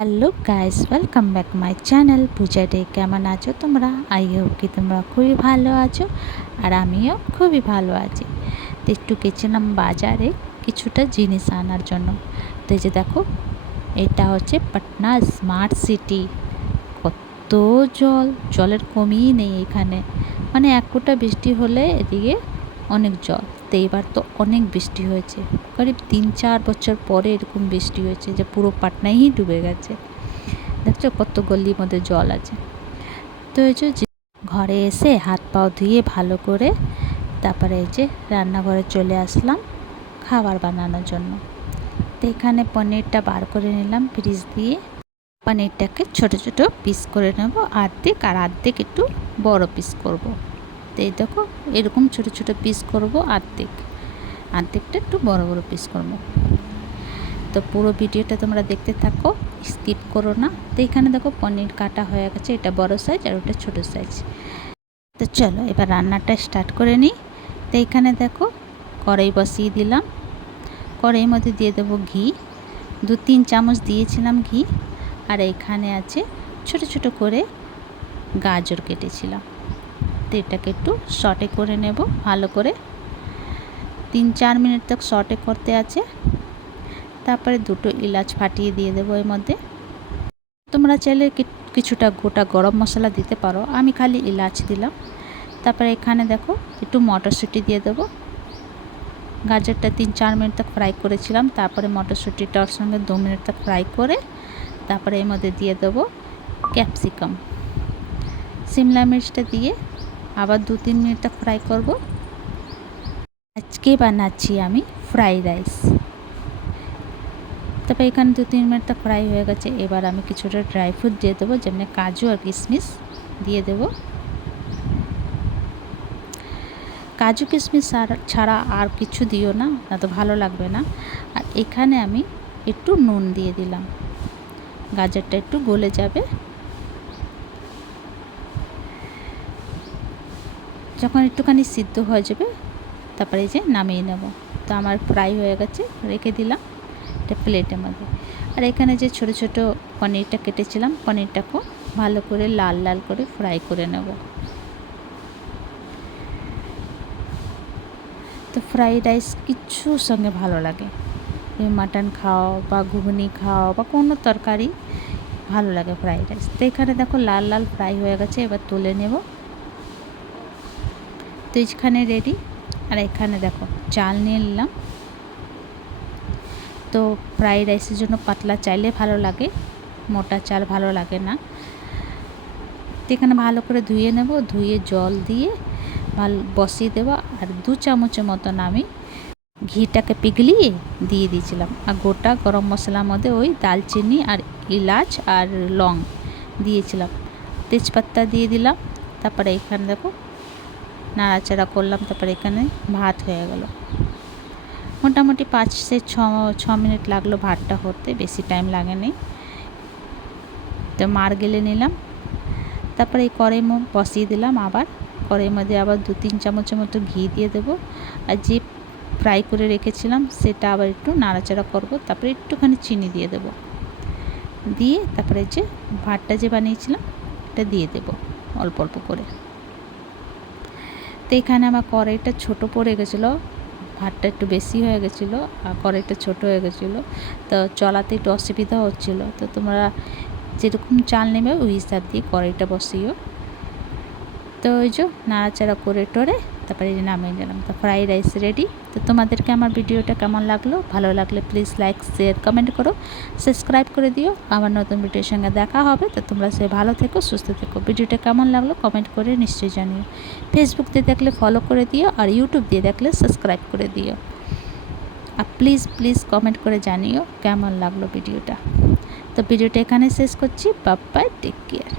Hello guys, welcome back my channel Puja day. কেমন আছো তোমরা? আই হোপ কি তোমরা খুবই ভালো আছো, আর আমিও খুবই ভালো আছি। তো একটু গেছিলাম বাজারে কিছুটা জিনিস আনার জন্য। তো এই যে দেখো, এটা হচ্ছে পাটনা স্মার্ট সিটি। কত জলের কমিই নেই এখানে। মানে এক ফোঁটা বৃষ্টি হলে এদিকে অনেক জল। তো এইবার তো অনেক বৃষ্টি হয়েছে, করিব 3-4 বছর পরে এরকম বৃষ্টি হয়েছে যে পুরো পাটনাই ডুবে গেছে। দেখছো কত গলির মধ্যে জল আছে। তো এই যে ঘরে এসে হাত পাও ধুয়ে ভালো করে তারপরে এই যে রান্নাঘরে চলে আসলাম খাবার বানানোর জন্য। তো এখানে পনিরটা বার করে নিলাম ফ্রিজ দিয়ে। পনিরটাকে ছোট ছোট পিস করে নেব, অর্ধেক আর অর্ধেক একটু বড় পিস করব। তো এই দেখো, এরকম ছোট ছোট পিস করব, অর্ধেকটা একটু বড় বড় পিস করব। তো পুরো ভিডিওটা তোমরা দেখতে থাকো, স্কিপ করো না। তো এখানে দেখো পনির কাটা হয়ে গেছে, এটা বড় সাইজ আর ওটা ছোট সাইজ। তো চলো এবার রান্নাটা স্টার্ট করে নিই। তো এইখানে দেখো কড়াই বসিয়ে দিলাম। কড়াইয়ের মধ্যে দিয়ে দেবো ঘি, 2-3 চামচ দিয়েছিলাম ঘি। আর এখানে আছে ছোট ছোট করে গাজর কেটেছিলাম। তো এটাকে একটু সটে করে নেব ভালো করে, 3-4 মিনিট তক সটে করতে আছে। তারপরে 2টো এলাচ ফাটিয়ে দিয়ে দেবো এর মধ্যে। তোমরা চাইলে কিছুটা গোটা গরম মশলা দিতে পারো, আমি খালি এলাচ দিলাম। তারপরে এখানে দেখো একটু মটরশুঁটি দিয়ে দেবো। গাজরটা 3-4 মিনিট তক ফ্রাই করেছিলাম, তারপরে মটরশুঁটিটার সঙ্গে 2 মিনিট তক ফ্রাই করে তারপরে এর মধ্যে দিয়ে দেবো ক্যাপসিকাম, শিমলা মির্চটা দিয়ে আবার 2-3 মিনিট তক ফ্রাই করব। আজকে বানাচ্ছি আমি ফ্রাইড রাইস। তারপর এখানে 2-3 মিনিট তক ফ্রাই হয়ে গেছে। এবার আমি কিছুটা ড্রাই ফ্রুট দিয়ে দেবো, যেমন কাজু আর কিশমিশ দিয়ে দেবো। কাজু কিশমিশ ছাড়া আর কিছু দিও না, না তো ভালো লাগবে না। আর এখানে আমি একটু নুন দিয়ে দিলাম, গাজরটা একটু গলে যাবে। যখন একটুখানি সিদ্ধ হয়ে যাবে তারপরে এই যে নামিয়ে নেব। তো আমার ফ্রাই হয়ে গেছে, রেখে দিলাম একটা প্লেটের মধ্যে। আর এখানে যে ছোট ছোট পনিরটা কেটেছিলাম, পনিরটাকেও ভালো করে লাল লাল করে ফ্রাই করে নেব। তো ফ্রাইড রাইস কিছুর সঙ্গে ভালো লাগে, মাটন খাও বা ঘুগনি খাও বা কোনো তরকারি ভালো লাগে ফ্রাইড রাইস। তো এখানে দেখো লাল লাল ফ্রাই হয়ে গেছে, এবার তুলে নেব। তো এইখানে রেডি। আর এখানে দেখো চাল নিয়ে নিলাম। তো ফ্রাইড রাইসের জন্য পাতলা চাইলে ভালো লাগে, মোটা চাল ভালো লাগে না। তো এখানে ভালো করে ধুয়ে নেব, ধুয়ে জল দিয়ে ভালো বসিয়ে দেবো। আর 2 চামচের মতন আমি ঘিটাকে পিঘলিয়ে দিয়ে দিয়েছিলাম। আর গোটা গরম মশলার মধ্যে ওই দালচিনি আর এলাচ আর লং দিয়েছিলাম, তেজপাতা দিয়ে দিলাম। তারপরে এখানে দেখো নাড়াচাড়া করলাম। তারপরে এখানে ভাত হয়ে গেল। মোটামুটি 5-6 মিনিট লাগলো ভাতটা হতে, বেশি টাইম লাগেনি। তো মার গেলে নিলাম। তারপরে এই কড়াই বসিয়ে দিলাম। আবার কড়াইয়ের মধ্যে আবার 2-3 চামচের মতো ঘি দিয়ে দেবো। আর যে ফ্রাই করে রেখেছিলাম সেটা আবার একটু নাড়াচাড়া করব। তারপরে একটুখানি চিনি দিয়ে দেবো, দিয়ে তারপরে যে ভাতটা যে বানিয়েছিলাম এটা দিয়ে দেবো অল্প অল্প করে। তো এখানে আমার কড়াইটা ছোট পড়ে গেছিলো, ভাতটা একটু বেশি হয়ে গেছিলো আর কড়াইটা ছোট হয়ে গেছিলো। তো চলাতে একটু অসুবিধা হচ্ছিলো। তো তোমরা যেরকম চাল নেবে ওই হিসাব দিয়ে কড়াইটা বসিও। তো ওই যে নাড়াচাড়া করে টোরে তারপরে নামিয়ে নিলাম। তো ফ্রাইড রাইস রেডি। তো তোমাদেরকে আমার ভিডিওটা কেমন লাগলো? ভালো লাগলে প্লিজ লাইক শেয়ার কমেন্ট করো, সাবস্ক্রাইব করে দিও। আবার নতুন ভিডিওর সঙ্গে দেখা হবে। তো তোমরা সে ভালো থেকো, সুস্থ থেকো। ভিডিওটা কেমন লাগলো কমেন্ট করে নিশ্চয়ই জানিও। ফেসবুক দিয়ে দেখলে ফলো করে দিও, আর ইউটিউব দিয়ে দেখলে সাবস্ক্রাইব করে দিও। আর প্লিজ প্লিজ কমেন্ট করে জানিও কেমন লাগলো ভিডিওটা। তো ভিডিওটা এখানে শেষ করছি। Bye bye, take care.